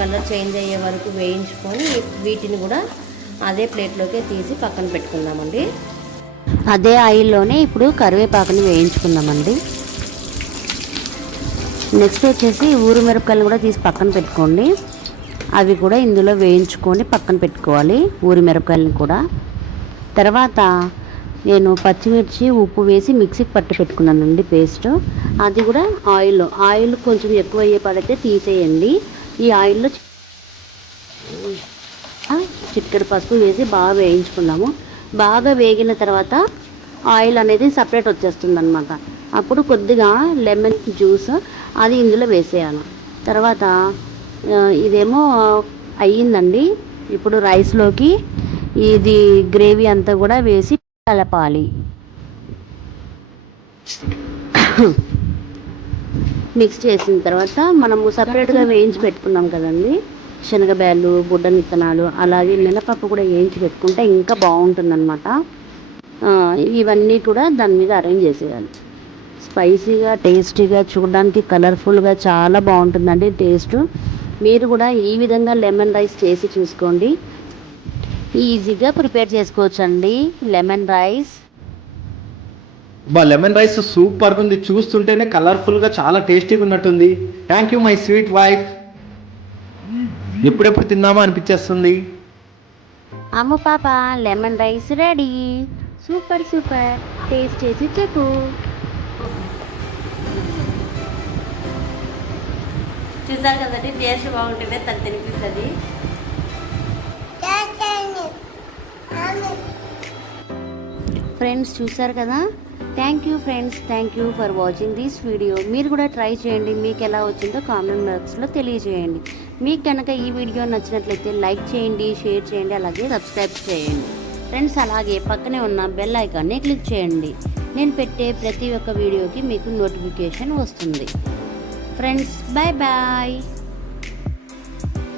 Colour change అయ్యే వరకు వేయించుకొని వీటిని కూడా అదే ప్లేట్లోకి తీసి పక్కన పెట్టుకుందామండి. అదే ఆయిల్లోనే ఇప్పుడు కరివేపాకుని వేయించుకుందామండి. నెక్స్ట్ వచ్చేసి ఊరు మిరపకాయలు కూడా తీసి పక్కన పెట్టుకోండి. అవి కూడా ఇందులో వేయించుకొని పక్కన పెట్టుకోవాలి, ఊరి మిరపకాయలను కూడా. తర్వాత నేను పచ్చిమిర్చి ఉప్పు వేసి మిక్సీకి పట్టి పెట్టుకున్నానండి పేస్ట్. అది కూడా ఆయిల్ కొంచెం ఎక్కువ అయ్యే పడితే తీసేయండి. ఈ ఆయిల్లో చిటికెడు పసుపు వేసి బాగా వేయించుకున్నాము. బాగా వేగిన తర్వాత ఆయిల్ అనేది సపరేట్ వచ్చేస్తుంది అనమాట. అప్పుడు కొద్దిగా లెమన్ జ్యూస్ అది ఇందులో వేసేయాలి. తర్వాత ఇదేమో అయ్యిందండి. ఇప్పుడు రైస్లోకి ఇది గ్రేవీ అంతా కూడా వేసి కలపాలి. మిక్స్ చేసిన తర్వాత మనము సపరేట్గా వేయించి పెట్టుకున్నాం కదండి, శనగబ్యాళ్ళు, బుడ్డ విత్తనాలు, అలాగే మినపప్పు కూడా వేయించి పెట్టుకుంటే ఇంకా బాగుంటుందన్నమాట. ఇవన్నీ కూడా దాని మీద అరేంజ్ చేసేయాలి. స్పైసీగా, టేస్టీగా, చూడడానికి కలర్ఫుల్గా చాలా బాగుంటుందండి టేస్ట్. మీరు కూడా ఈ విధంగా లెమన్ రైస్ చేసి చూసుకోండి. ఈజీగా ప్రిపేర్ చేసుకోవచ్చండి లెమన్ రైస్. లెమన్ రైస్ సూపర్గా ఉంది, చూస్తుంటేనే కలర్ఫుల్గా చాలా టేస్టీగా ఉన్నట్టుంది. Thank you my sweet wife. ఎప్పుడెప్పుడు తిన్నామా అనిపించేస్తుంది. అమ్మ పాప lemon rice ready. Super super, taste చేసి చెప్పు. చూసారు కదండి, టేస్ట్ బాగుంటుంటే తను తినిపిస్తుంది. ఫ్రెండ్స్ చూసారు కదా. Thank you friends, thank you for watching this video. మీరు కూడా ట్రై చేయండి, మీకు ఎలా వచ్చిందో కామెంట్ బాక్స్లో తెలియజేయండి. మీకు కనుక ఈ వీడియో నచ్చినట్లయితే లైక్ చేయండి, షేర్ చేయండి, అలాగే సబ్స్క్రైబ్ చేయండి ఫ్రెండ్స్. అలాగే పక్కనే ఉన్న బెల్ ఐకాన్ని క్లిక్ చేయండి. నేను పెట్టే ప్రతి ఒక్క వీడియోకి మీకు నోటిఫికేషన్ వస్తుంది. Friends bye bye.